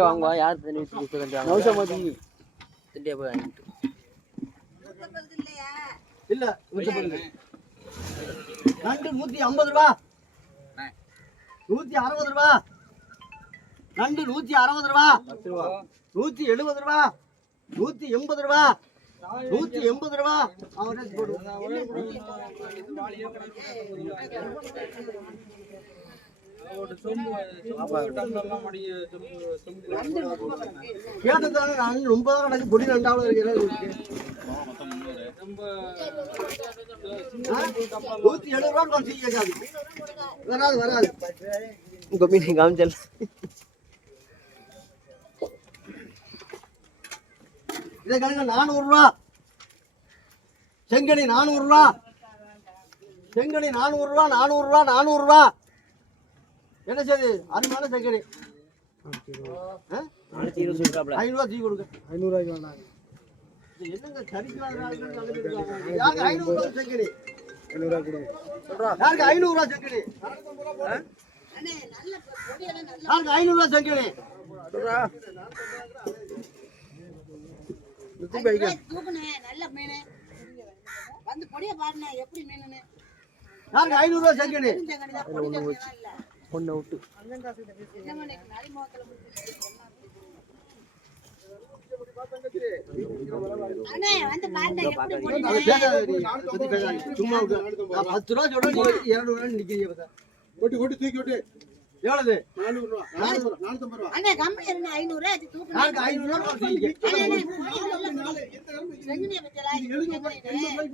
வாங்குவா யார் இல்ல 150 ரூபா 160 ரூபா நண்டு 160 ரூபா 170 ரூபா 180 ரூபா 180 ரூபா கேட்டதால நான் ரொம்ப எனக்கு பொடி நண்டாவது இருக்கிறேன் 170 ரூபா கேட்காது வராது காமிச்சல் இதை கணக்கு 400 ரூபா செங்கனி 400 ரூபா செங்கனி 400 ரூபா 400 ரூபா 400 ரூபா என்ன சரி அருமையான செங்கனி 500 ரூபா தீ கொடுங்க 500 ரூபாய்க்கு வேண்டாம் என்னங்க யாருக்கு 500 ரூபா செங்கனி 500 ரூபா கொடுங்க யாருக்கு 500 ரூபா செங்கனி யாருக்கு 500 ரூபா செங்கனி நல்ல மீன் வந்து பொடிய பாருங்க எப்படி மீனுன்னு யாருக்கு 500 ரூபா செங்கனி ஒண்ணு விட்டு அண்ணே வந்து பாருங்க சும்மா 10 ரூபா சொல்றேன் 200 ரூபா நிக்கிறீங்க ஓட்டி தூக்கி ஓட்டு எவ்வளவு 400 ரூபா 450 ரூபா அண்ணே கம்மி என்ன 500 ரூபா தூக்கு நாங்க 500 ரூபா தூக்கி செங்கனிய பத்தல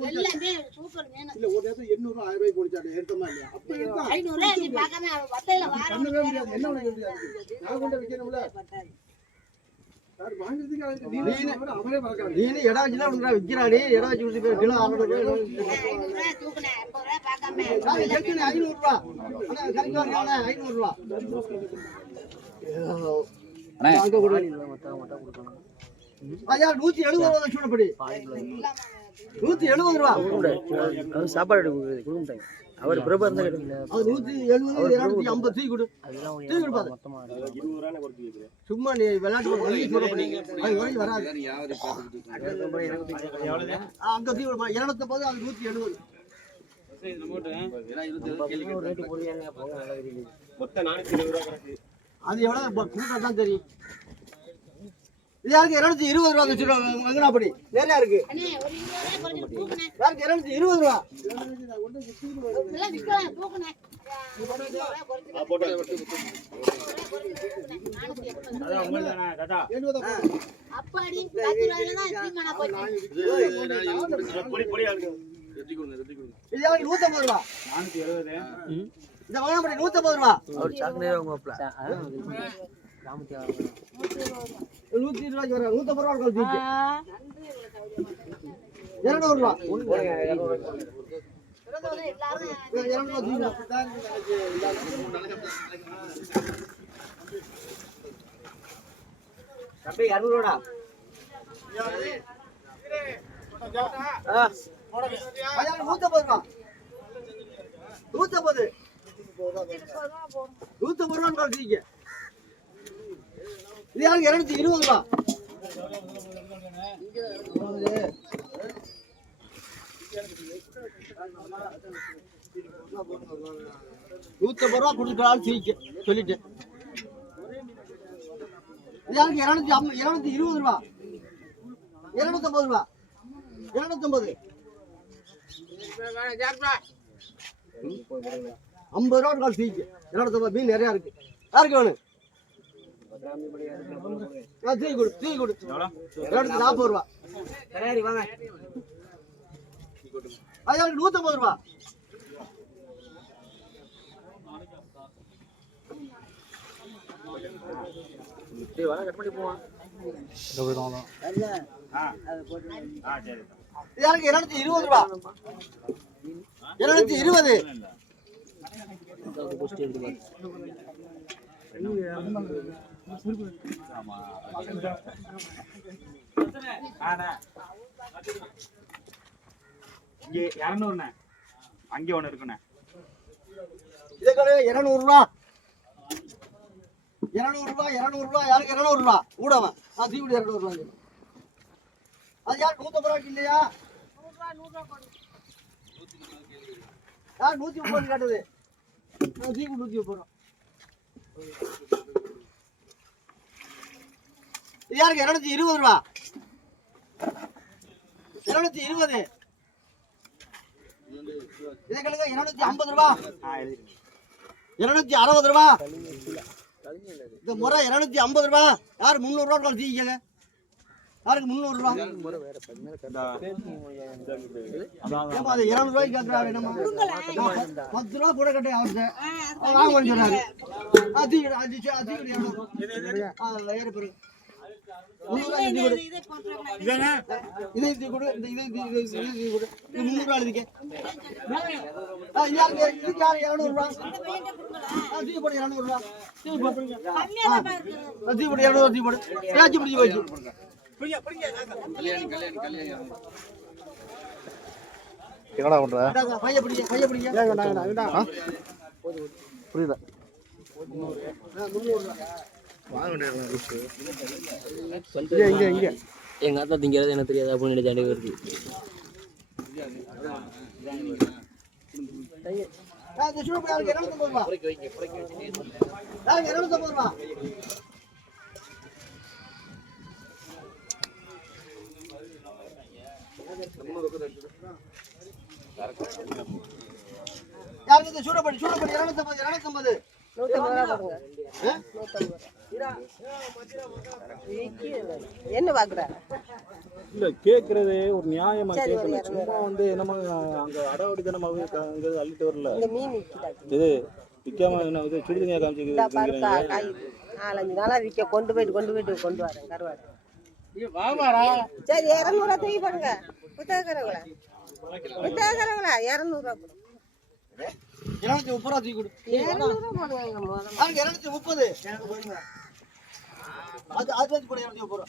எல்லாமே சூப்பர் மீன் இல்ல ஒரு நேரத்துல 800 ரூபா 1000 ரூபாய் போடுச்சாடே எடுத்தமா இல்லையா அப்ப 500 ரூபா நீ பார்க்காம வட்டையில வார என்ன நான் கொண்டு விக்கணும்ல சார் வாங்குறதுக்கு அவரே வரக்காது நீ எடா வச்சுனா உனக்கு விக்கிறானே எடா வச்சு விட்டு கிலோ 600 ரூபாய் 500 ரூபாய் தூக்குனே 80 ரூபாய் பார்க்காம நான் செங்கனி 500 ரூபாய் அண்ணா கறிக்கு வரணும் 500 ரூபாய் அண்ணா அங்க கூட மொத்தம் கொடுக்கணும் ஐயா 170 ரூபாய் சூடப்படி 170 ரூபாய் அது சாப்பாடு கொடுக்க மாட்டாங்க அவர் பிரபா இருந்தா கேட்டீங்க அது 170 250 தூக்கி கொடு தூக்கி கொடு பாரு மொத்தமா 20 ரூபாய் குறைச்சு கேக்குறேன் சும்மா நீ விளையாட்டு பண்ணி சூடப்படி அது வரைக்கும் வராது யாவது பாத்து அங்க தூக்கி கொடு 250 அது 170 சரி நம்மட்ட வேற 20 ரேட் போடுறாங்க போங்க நல்ல தெரியல மொத்த 420 ரூபாய் கணக்கு அது எவ்வளவு கூட்டா தான் தெரியும் இது யாருக்கு 220 ரூபாய் வச்சிருக்காங்க மங்கனாப்படி நிறைய இருக்கு அண்ணே ஒரு 20 ரூபாய் குறைச்சு தூக்குனே யாருக்கு 220 ரூபாய் எல்லாம் விக்கலாம் தூக்குனே போட்டோ அதான் உங்கள்தானா தாத்தா அப்பாடி 10 ரூபாயில தான் தீமானா போச்சு பொடி ஆகுது ரெட்டி கொடுங்க இது யாருக்கு 150 ரூபாய் 470 இந்த மங்கனாப்படி 150 ரூபாய் அவர் சாக்லேட் வாங்க மாப்ள 120 ரூபாய்க்கு வர 150 ரூபாய் கால் தீக்கு 200 ரூபாய் 200 தம்பி 200 ரூபாடா ஐயா 150 ரூபாய் 150 ரூபாய் கால் தீக்கு இது யாருக்கு 220 ரூபாய் 150 ரூபாய் கொடுக்கலாம் சொல்லிட்டேன் இது யாருக்கு 220 ரூபாய் 250 ரூபாய் 250 50 ரூபாய் கால் தீக்கு 250 மீன் நிறைய இருக்கு யாருக்கு வேணும் தீ கொடு 240 ரூபாய் சரி வாங்க அது 150 ரூபாய் டேய் வர கட் பண்ணி போவா யாருக்கு 220 ரூபா 220 இங்கே 200 அங்கே ஒண்ணு இருக்குண்ணே. இதுக்கு 200 ரூபா 200 ரூபா 200 ரூபா யாருக்கு 200 ரூபா கூடவன் நான் தீவிடி 200 ரூபா அது யார் 150 ரூபாய்க்கு இல்லையா 100 ரூபா யார் 130 காட்டுது நான் தீவிடி 130 ரூபா இது யாருக்கு 220 ரூபா 220 இதுக்கு 250 ரூபா 260 ரூபா இந்த முறை 250 ரூபா யார் 300 ரூபா தீங்க யாருக்கு 300 ரூபா 200 ரூபாய்க்கு கேட்கறாரு என்னமா 10 ரூபா கூட கட்ட அவர்கிட்ட வாங்க சொல்றாரு என்னடா பண்ற புரியல எங்க அத்தா திங்கிறது எனக்கு தெரியாது அப்படின்னு நினைச்சாண்டே வருது. சூடப்படி 250 என்ன பாக்குற இல்ல கேக்குறது ஒரு நியாயமா கேட்கல சும்மா வந்து என்னமா அங்க அடவடி தானே அள்ளிட்டு வரல இது விற்காம என்ன இது சுடுதண்ணியா காமிச்சு 4-5 நாளா விற்க கொண்டு வரேன் கருவாடு சரி 200 ரூபா தூக்கி போடுங்க புத்தகக்காரங்களா 200 ரூபா 230 ரூபா தூக்கி கொடு 200 ரூபா போடுங்க 230 அது கூட 230 ரூபா